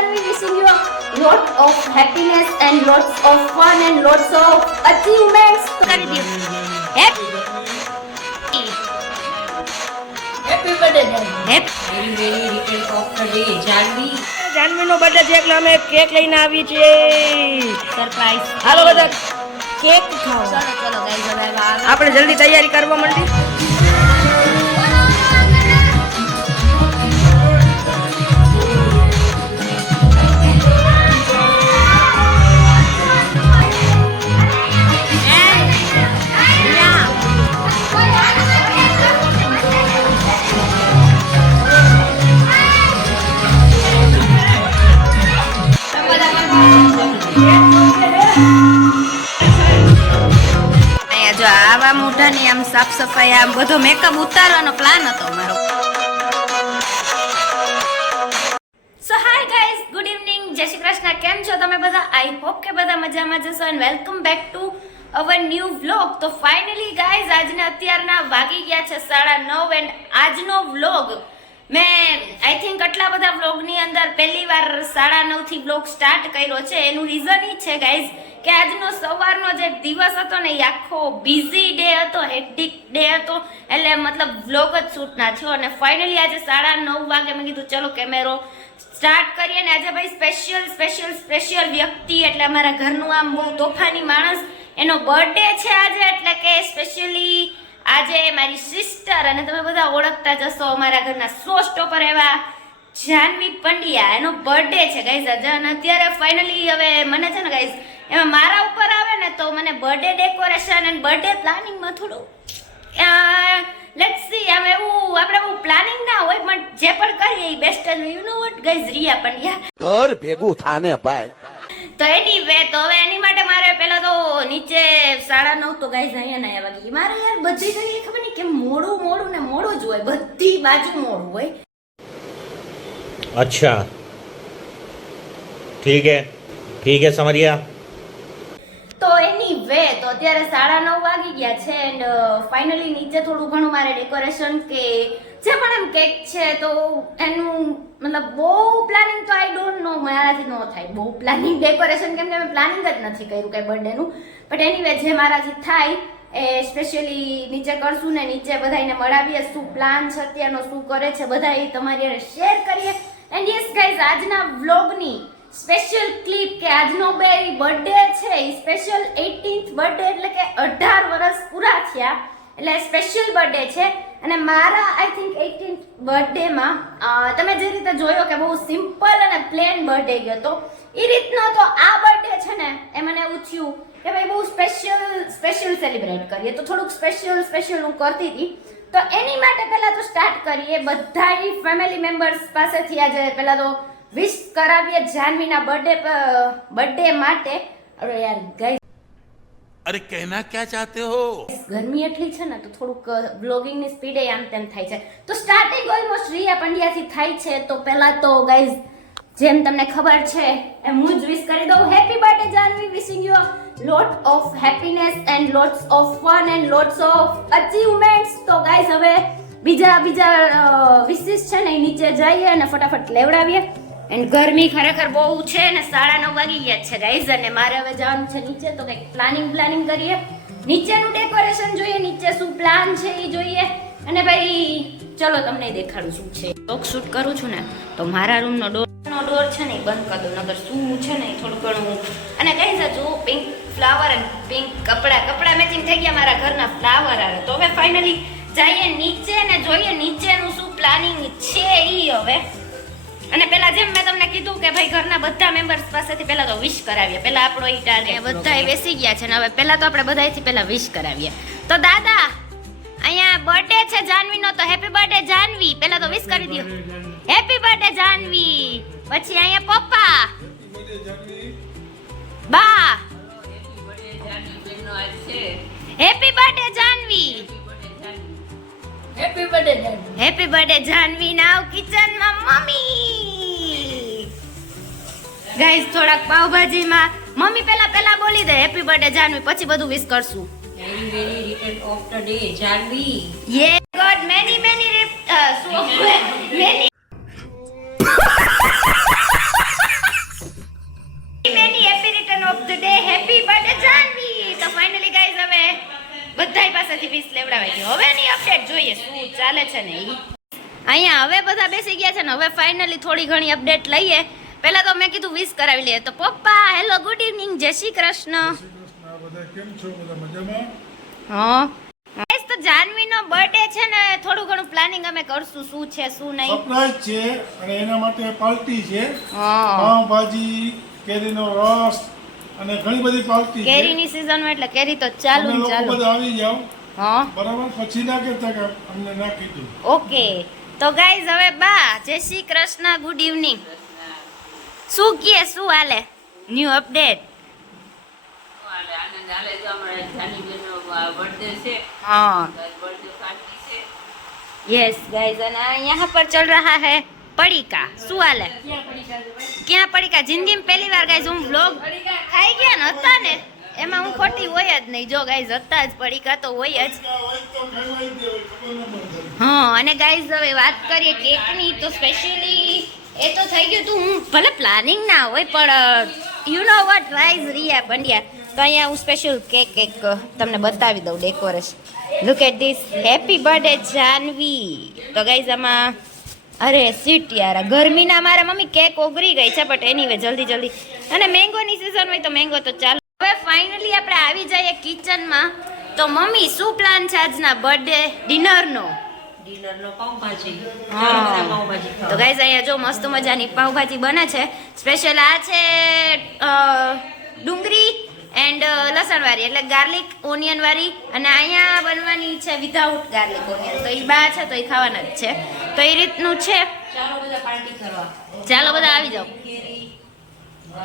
Janvi wishing you a lot of happiness and lots of fun and lots of achievements. તો કરી દો. Happy. Happy birthday Happy. Very very return of the day Janvi જાનવીનો birthday છે એટલે અમે cake લઈને આવી છીએ Surprise. હાલો બધા કેક ખાવા ચલો ચલો guys હવે. આપણે જલ્દી તૈયારી કરવા માંડી સાફ સફાઈ આમ બધો મેકઅપ ઉતારવાનો પ્લાન હતો મારો. So hi guys good evening જય શ્રી કૃષ્ણ. કેમ છો તમે બધા? આઈ હોપ કે બધા મજામાં જશો and welcome back to our new vlog તો ફાઇનલી ગાઈઝ આજના અત્યારના વાગી ગયા છે સાડા નવ એન્ડ આજનો વ્લોગ મેં આઈ થિંક આટલા બધા વ્લોગની અંદર પહેલી વાર સાડા નવથી વ્લોગ સ્ટાર્ટ કર્યો છે. એનું રીઝન એ છે ગાઈઝ કે આજનો સવારનો જે દિવસ હતો ને એ આખો બિઝી ડે હતો હેક્ટિક ડે હતો. એટલે મતલબ વ્લોગ જ શૂટ ના થયો. અને ફાઇનલી આજે સાડા નવ વાગે મેં કીધું, ચલો કેમેરો સ્ટાર્ટ કરીએ. ને આજે ભાઈ સ્પેશિયલ સ્પેશિયલ સ્પેશિયલ વ્યક્તિ, એટલે અમારા ઘરનું આમ બહુ તોફાની માણસ. એનો બર્થડે છે આજે, એટલે કે સ્પેશિયલી આજે મારી સિસ્ટર અને તમે બધા ઓળખતા જશો અમારા ઘરના સો સ્ટોપર એવા જાનવી પંડ્યા. એનો બર્થડે છે ગાઈઝ આજે અને અત્યારે ફાઇનલી હવે મને છે ને ગાઈઝ એમાં મારા ઉપર આવે ને તો મને બર્થડે ડેકોરેશન અને બર્થડે પ્લાનિંગમાં થોડું લેટ્સ સી આમ એવું, આપણે એવું પ્લાનિંગ ના હોય, પણ જે પણ કરીએ એ best you know what guys Riya Pandya. ઘર ભેગું થાને ભાઈ. તો એની વે તો હવે એની માટે મારે પેલા તો નીચે સાડા નવ તો ગાઈઝ અહીંયા નહીં વાગી મારે યાર બધી જગ્યાએ ખબર નહીં કે મોડું મોડું ને મોડું જ હોય બધી બાજુ મોડું હોય. અચ્છા. ઠીક હે. ઠીક હે સમરિયા. તો એની વે તો અત્યારે સાડા નવ વાગી ગયા છે એન્ડ ફાઇનલી નીચે થોડું ઘણું મારે ડેકોરેશન કે જે પણ એમ કેક છે, તો એનું મતલબ બહુ પ્લાનિંગ તો આઈ ડોન્ટ નો મારાથી ન થાય. બહુ પ્લાનિંગ ડેકોરેશન કેમ કે મેં પ્લાનિંગ જ નથી કર્યું કંઈ બર્થડેનું બટ એનીવે જે મારાથી થાય એ સ્પેશિયલી નીચે કરશું ને નીચે બધાને મળાવીએ શું પ્લાન છે, અત્યારનો શું કરે છે, બધા એ તમારી શેર કરીએ. એન્ડ યસ ગાઈઝ આજના વ્લોગની સ્પેશિયલ ક્લિપ કે આજનો બે બર્થડે છે સ્પેશિયલ 18th બર્થડે એટલે કે 18 વર્ષ પૂરા થયા. એટલે સ્પેશિયલ બર્થડે છે. અને મારા આઈ થિંક એઇટીન બર્થડેમાં તમે જે રીતે જોયો કે બહુ સિમ્પલ અને પ્લેન બર્થડે ગયો તો એ રીતનો તો આ બર્થડે છે ને, એ મને એવું કે ભાઈ બહુ સ્પેશિયલ સ્પેશિયલ સેલિબ્રેટ કરીએ. તો થોડુંક સ્પેશિયલ સ્પેશિયલ હું કરતી હતી. તો એની માટે પહેલાં તો સ્ટાર્ટ કરીએ. બધા ફેમિલી મેમ્બર્સ પાસેથી આજે પહેલાં તો વિશ કરાવીએ જાનવીના બર્થડે બર્થડે માટે. અરે યાર ગઈ અરે કહેના ક્યાં ચાહતે હો? ગરમી એટલી છે ને તો થોડુંક બ્લોગિંગની સ્પીડે આમ તેમ થાય છે. તો સ્ટાર્ટિંગ ઓલમોસ્ટ રિયા પંડ્યાથી થાય છે, તો પહેલા તો ગાઈઝ જેમ તમને ખબર છે, એમ હું જ વિશ કરી દઉં. Happy birthday Janvi wishing you lot of happiness and lots of fun and lots of achievements તો ગાઈઝ હવે બીજા બીજા વિશિસ છે ને એ નીચે જઈએ અને ફટાફટ લેવડાવીએ. એન્ડ ગરમી ખરેખર બહુ છે ને સાડા નવ વાગી ગયા છે ગાઈઝ અને મારે હવે જવાનું છે નીચે, તો કંઈક પ્લાનિંગ પ્લાનિંગ કરીએ. નીચેનું ડેકોરેશન જોઈએ, નીચે શું પ્લાન છે એ જોઈએ. અને ભાઈ ચલો તમને દેખાડું શું છે. લોક શૂટ કરું છું ને, તો મારા રૂમનો ડોરનો ડોર છે ને એ બંધ કરી દઉં નગર શું છે ને થોડું ઘણું અને છે જો પિંક ફ્લાવર અને પિંક કપડાં. કપડા મેચિંગ થઈ ગયા મારા ઘરના ફ્લાવર આવે તો હવે ફાઇનલી જઈએ નીચે ને જોઈએ નીચેનું શું પ્લાનિંગ છે એ હવે. અને પેલા જેમ મેં તમને કીધું કે ભાઈ ઘરના બધા મેમ્બર્સ પાસેથી પેલા તો વિશ કરાવીએ. પેલા આપણો ઈટા ને બધા બેસી ગયા છે ને હવે પેલા તો આપણે બધાથી પેલા વિશ કરાવીએ. તો દાદા અહીંયા બર્થડે છે જાનવીનો તો હેપી બર્થડે જાનવી. પેલા તો વિશ કરી દો હેપી બર્થડે જાનવી. પછી અહીંયા પપ્પા. બા. Happy birthday Janvi. Happy birthday Janvi happy birthday Janvi now કિચનમાં મમ્મી. ગાઈસ થોડાક પાવભાજીમાં મમ્મી પેલા પેલા બોલી દે. હેપી બર્થડે જાનવી પછી બધું વિશ કરશું. Very very return of the day Janvi યે બધાય પાસેથી વીસ લેવડાવાઈ ગઈ હવેની અપડેટ જોઈએ શું ચાલે છે ને અહીંયા હવે બધા બેસી ગયા છે ને હવે ફાઇનલી થોડી ઘણી અપડેટ લઈએ. પહેલા તો મેં કીધું વીસ કરાવી લઈએ. તો પપ્પા હેલો ગુડ ઇવનિંગ જય શ્રી કૃષ્ણ. કેમ હા. તો જાનવીનો બર્થડે છે ને થોડું ઘણું પ્લાનિંગ અમે કરશું શું છે શું નહીં. સરપ્રાઈઝ છે અને એના માટે પાર્ટી છે. હા. પાવભાજી કેરીનો રસ અને ઘણી બધી પાર્ટી છે કેરીની સીઝન એટલે કેરી તો ચાલુ તમે ને લોકો ચાલુ બધા આવી જાઓ હા બરાબર પછી ના કહેતા કે અમને ના કીધું ઓકે તો ગાઈઝ હવે બા જય શ્રી કૃષ્ણ ગુડ ઇવનિંગ શું કહે શું હાલે ન્યુ અપડેટ હાલે આનંદ હાલે તો અમારા જાનીબેનનો બર્થડે છે हाँ બર્થડે પાર્ટી છે यस गाइस અને यहाँ पर चल रहा है પડીકા, શું હાલે? ક્યાં પડીકા? જિંદગીમાં પહેલી વાર ગાઈઝ હું વ્લોગ ખાઈ ગયા ને હતા ને, એમાં હું ખોટી હોય જ નહીં. જો ગાઈઝ હતા જ પડીકા તો હોય જ. હા, અને ગાઈઝ હવે વાત કરીએ કેકની તો સ્પેશિયલી એ તો થઈ ગયું તું. હું ભલે પ્લાનિંગ ના હોય, પણ you know what guys Riya Pandya તો અહીંયા હું સ્પેશિયલ કેક એક તમને બતાવી દઉં decoration look at this happy birthday Janvi તો ગાઈઝ આમાં અરે સીટ યાર ગરમીના મારા મમ્મી કેક ઓગરી ગઈ છે બટ એની જલ્દી જલ્દી. અને મેંગોની સિઝન હોય તો મેંગો તો ચાલો. હવે ફાઇનલી આપણે આવી જઈએ કિચનમાં તો મમ્મી શું પ્લાન છે આજના બર્થડે ડિનરનો તો. ગાઈઝ અહીંયા જો મસ્ત મજાની પાઉભાજી બને છે. સ્પેશિયલ આ છે ડુંગળી એન્ડ લસણવાળી એટલે ગાર્લિક ઓનિયન વાળી અને અહીંયા બનવાની છે વિધાઉટ ગાર્લિક ઓનિયન તો એ બા છે તો એ ખાવાના જ છે. તો એ રીતનું છે. ચાલો બધા આવી જાઓ.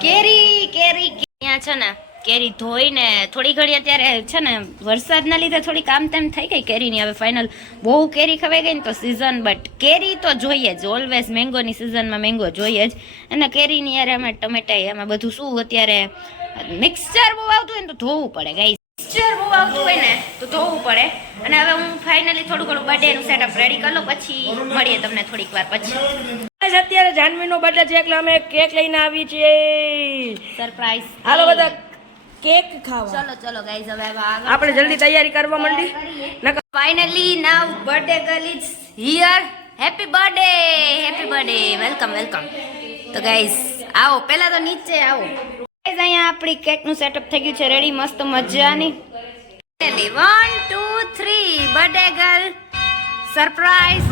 કેરી કેરી અહીંયા છે ને કેરી ધોઈને થોડી ઘડી અત્યારે છે ને વરસાદના લીધે થોડી કામ તેમ થઈ ગઈ કેરીની. હવે ફાઇનલ બહુ કેરી ખવાઈ ગઈ ને તો સિઝન બટ કેરી તો જોઈએ જ. ઓલવેઝ મેંગોની સિઝનમાં મેંગો જોઈએ જ. અને કેરીની યાર અમે ટમેટા એમાં બધું શું અત્યારે મિક્સચર બહુ આવતું હોય ને તો ધોવું પડે ગાઈ મિક્સચર બહુ આવતું હોય ને તો ધોવું પડે. અને હવે હું ફાઇનલી થોડું ઘણું બર્થડેનું સેટઅપ રેડી કરી લઉં પછી મળીએ તમને થોડીક વાર પછી. અત્યારે જાનવીનો બર્થડે છે એટલે અમે કેક લઈને આવી છીએ. સરપ્રાઈઝ હાલો બધા કેક ખાવા. ચલો ચલો ગાઈઝ હવે આપણે જલ્દી તૈયારી કરવા માંડી. નકર finally now birthday girl is here happy birthday happy birthday welcome welcome તો ગાઈઝ આવો પહેલા તો નીચે આવો. અહીંયા આપણી કેકનું સેટઅપ થઈ ગયું છે. રેડી મસ્ત મજાની. One two three birthday girl surprise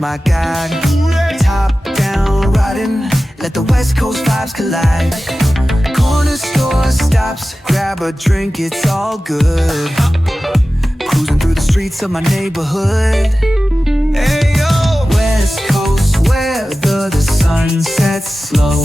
my guide. Top down riding, let the west coast vibes collide. Corner store stops, grab a drink, it's all good. Cruising through the streets of my neighborhood. Hey yo, west coast weather, the sun sets slow.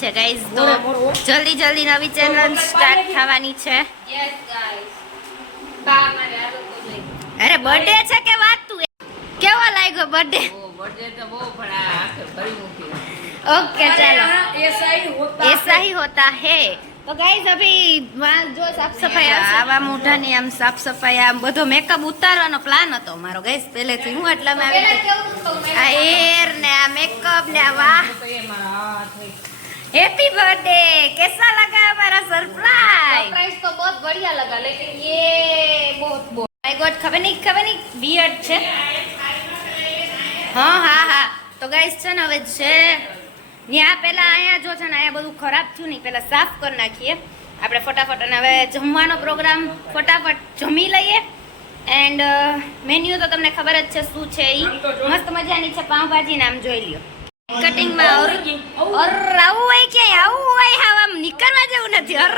છે guys તો જલ્દી જલ્દી નવી channel start થવાની છે. અરે birthday છે કે વાત તું? કેવો લાગ્યો બર્થડે ઓકે ચાલો. એસા હોતા હે. તો ગાઈઝ અભી જો સાફ સફાઈ આવા મોઢાની આમ સાફ સફાઈ આમ બધો મેકઅપ ઉતારવાનો પ્લાન હતો મારો ગાઈઝ પહેલેથી હું એટલામાં આવી આ એર ને આ મેકઅપ ને આ વાહ. हैप्पी बर्थडे कैसा लगा हमारा सरप्राइज सरप्राइज तो बहुत बढ़िया लगा लेकिन ये बहुत बहुत माय गॉड खबर नहीं खबर नहीं बियर्ड છે હા હા હા તો ગાઈસ છે ને હવે છે ત્યાં પેલા અહીંયા જો છે ને અહીંયા બધું ખરાબ થયું નહીં પેલા સાફ કરી નાખીએ આપણે ફટાફટ અને હવે જમવાનો પ્રોગ્રામ ફટાફટ જમી લઈએ એન્ડ મેન્યુ તો તમને ખબર જ છે શું છે ઈ મસ્ત મજાની છે પાવભાજી નામ જોઈ લ્યો કટિંગમાં ઓર ઓર આવું હોય કે આવું હોય હાવ આમ નીકળવા જેવું નથી. અર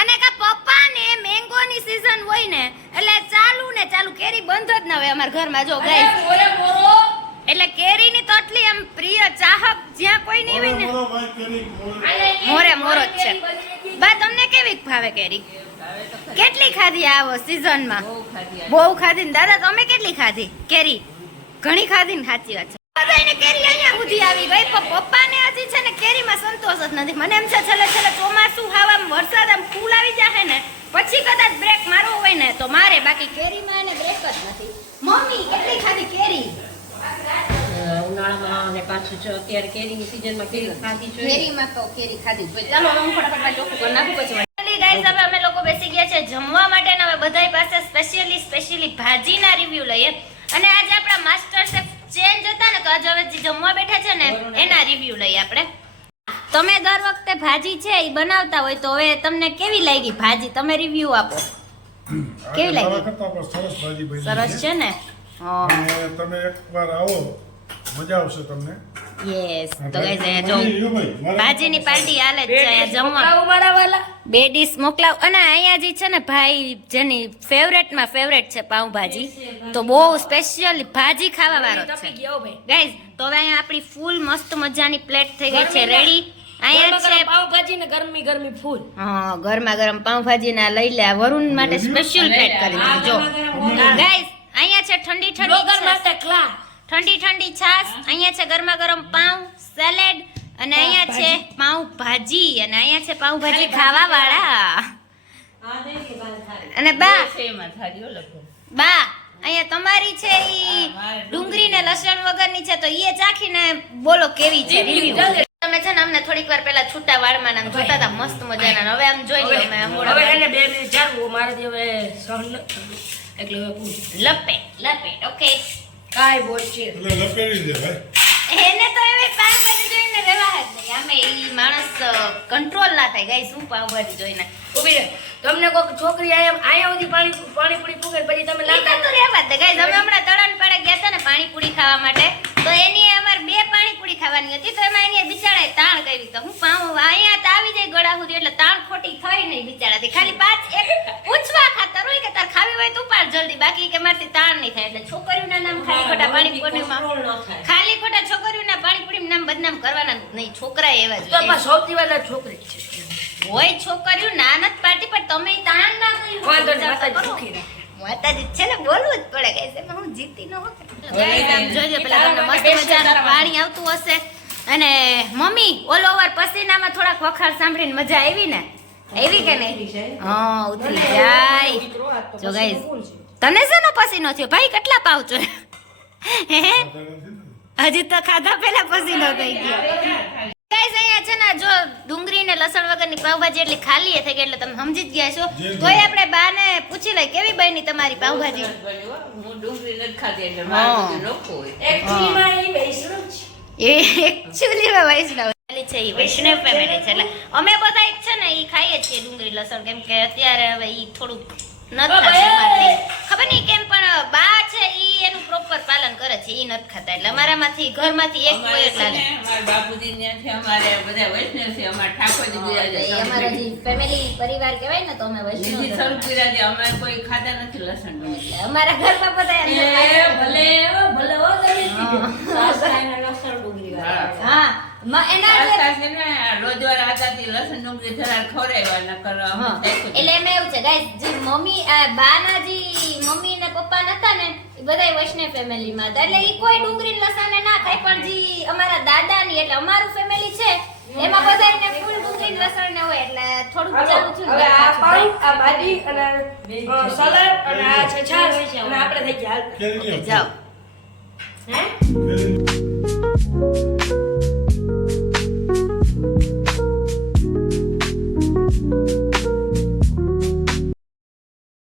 અને કા પપ્પા ને મેંગો ની સીઝન હોય ને એટલે ચાલુ ને ચાલુ કેરી બંધ જ ના હોય અમારા ઘરમાં જો ગાઈસ એટલે કેરીની ની તોટલી આમ પ્રિય ચાહક જ્યાં કોઈ નહીં હોય ને. મોરો કેરી મોરો. જ છે. બા તમને કેવી ભાવે કેરી? કેટલી ખાધી આવો સીઝનમાં બહુ ખાધી. બહુ ખાધી ને દાદા તમે કેટલી ખાધી? કેરી? ઘણી ખાધી ને સાચી વાત છે. બધાયને કેરી અહીંયા સુધી આવી ગઈ. પણ પપ્પાને હજી છે ને કેરીમાં સંતોષ જ નથી. મને એમ છે છેલ્લે છેલ્લે ચોમાસું હાવ વરસાદ આમ ફૂલ આવી જશે ને પછી કદાચ બ્રેક મારવો હોય ને તો મારે બાકી કેરીમાં એને બ્રેક જ નથી. મમ્મી કેટલી ખાધી કેરી? ઉનાળામાં અને પાછું જો અત્યારે કેરીની સિઝનમાં કેરી ખાધી જોઈએ. કેરીમાં તો કેરી ખાધી જ ચાલો હું ફટાફટ ચોખ્ખું કરી નાખું પછી Finally હવે અમે લોકો બેસી ગયા છે જમવા માટે ને હવે બધાય પાસે સ્પેશિયલી સ્પેશિયલી ભાજીના રિવ્યુ લઈએ. અને આજે આપણા માસ્ટર શેફ ચેન્જ હતા ને આજે હવે જે જમવા બેઠા છે ને એના રિવ્યુ લઈએ આપણે. તમે દર વખતે ભાજી છે એ બનાવતા હોય તો હવે તમને કેવી લાગી ભાજી? તમે રિવ્યુ આપો. કેવી લાગી? સરસ છે. ને? તમે એકવાર આવો મજા આવશે તમને. યસ તો ગાઈસ અહીંયા જો ભાજીની પાર્ટી હાલે જ છે અહીંયા જમવા. મોકલાવું મારા વાલા. બે ડીશ મોકલાવ. અને અહીંયા જે છે ને ભાઈ જેની ફેવરેટમાં ફેવરેટ છે પાઉંભાજી તો બહુ સ્પેશિયલ ભાજી ખાવા વાળો છે. ગાઈસ તો હવે અહીંયા આપણી ફૂલ મસ્ત મજાની પ્લેટ થઈ ગઈ છે. રેડી અહીંયા છે. પાવભાજી ને ગરમી ગરમી ફૂલ. હા ગરમા ગરમ પાઉંભાજી ના લઈ લે. વરુણ માટે સ્પેશિયલ પ્લેટ કરી દીધી જો. અહીંયા છે ઠંડી ઠંડી બ્લોગર માટે ક્લા ઠંડી ઠંડી છાશ. અહીંયા છે ગરમા ગરમ પાઉં સેલેડ અને અહીંયા છે પાઉં ભાજી અને અહીંયા છે પાઉં ભાજી ખાવા વાળા અને બા. બા અહીંયા તમારી છે ઈ ડુંગળી ને લસણ વગરની છે તો ઈ ચાખીને બોલો કેવી છે તમે છે ને અમને થોડીક વાર પહેલા છૂટા વાળમાં આમ જોતા હતા મસ્ત મજાના. હવે આમ જોઈ લો અમે હવે એને બે મિનિટ જાળવું મારે હવે સહન એટલે લપે લપેટ ઓકે. કાંઈ બોલશે એટલે લપેડી દે ભાઈ. એને તો એવી પાવભાજી જોઈને રહેવા જ નહીં. આમે ઈ માણસ કંટ્રોલ ના થાય. ગાઈસ હું પાવભાજી જોઈને. ઊભી રહે. તમને કોક છોકરી આયા આયા સુધી પાણી પાણીપુરી પૂગે પછી તમે લાગતા તો રહેવા દે. ગાઈસ અમે હમણાં તળણ પાડે ગયા હતા ને પાણી પૂરી ખાવા માટે. તો એની અમાર બે પાણીપુરી ખાવાની હતી. તો એમાં એની બિચારાએ તાણ કરી. તો હું પાઉં અહીંયા તો આવી જાય ગળા સુધી એટલે તાણ ખોટી થઈ નહીં બિચારાથી ખાલી પાંચ એક પૂછવા ખાતર હોય કે તાર ખાવી હોય તો ઉપાડ જલ્દી. બાકી કે મારથી તાણ નહીં થાય. એટલે છોકરીઓના નામ ખાલી ખોટા પાણીપુરીમાં ખાલી ખોટા છોકરીઓના પાણીપુરી નામ બદનામ કરવાના નહીં. છોકરા એવા જ તો સૌથી વધારે છોકરી છે. હોય છોકરીઓ નાનત પાર્ટી પણ તમે તાણ ના કરો. માતાજી છે ને બોલવું જ પડે. કે છે હું જીતી ન હોત. જોજો પેલા તમને મસ્ત મજાનું પાણી આવતું હશે. અને મમ્મી ઓલ ઓવર પસીનામાં થોડાક વખાર સાંભળીને મજા આવી ને? આવી કે નહીં? હા ઉતરી જાય. જો છે? તને શેનો પસીનો થયો? ભાઈ કેટલા પાવ છો? હે? હે? હજી તો ખાધા પેલા પસીનો થઈ ગયો. Guys, અહીંયા છે ને જો ડુંગળી ને લસણ વગરની પાવભાજી એટલી ખાલી થઈ ગઈ એટલે તમે સમજી જ ગયા છો. તોય આપણે બાને પૂછી લઈ કેવી બની તમારી પાવભાજી હું. ડુંગળી નથી ખાતી એટલે. મારે નોખું માં એ વૈષ્ણવ છે. એ માં વૈષ્ણવ. છે એ વૈષ્ણવ ફેમિલી છે એટલે અમે બધા એક છે ને એ ખાઈએ છીએ ડુંગળી લસણ. કેમ કે અત્યારે હવે એ થોડુંક નથી ખબર નહીં કેમ પણ બા એનું પાલન કરે છે એ નથી ખાતા. એટલે અમારામાંથી ઘરમાંથી એક કોઈ એટલા અમારા બાપુજી ત્યાંથી અમારે બધા વૈષ્ણવ છે અમારા ઠાકોરજી બિરાજે એ અમારા જે ફેમિલી પરિવાર કહેવાય ને તો અમે વૈષ્ણવ સ્વરૂપ બિરાજે અમે કોઈ ખાતા નથી લસણ એટલે અમારા ઘરમાં બધા. ભલે ભલે હો તમે. હા. હા. એટલે એમાં એવું છે ગાઈસ જે મમ્મી આ બાના જે મમ્મી ને પપ્પા નતા ને એ બધા વૈષ્ણવ ફેમિલીમાં હતા. એટલે એ કોઈ ડુંગળી લસણ ને ના ખાય પણ જે અમારા દાદા ની એટલે અમારું ફેમિલી છે એમાં બધા ફૂલ ડુંગળી લસણ ને હોય એટલે થોડુંક હાલો, ચાલુ થયું હવે આ પાઉં, આ ભાજી અને સલાડ અને આ છે છાશ અને આપણે થઈ ગયા. હાલતા. જાઓ. કેરી.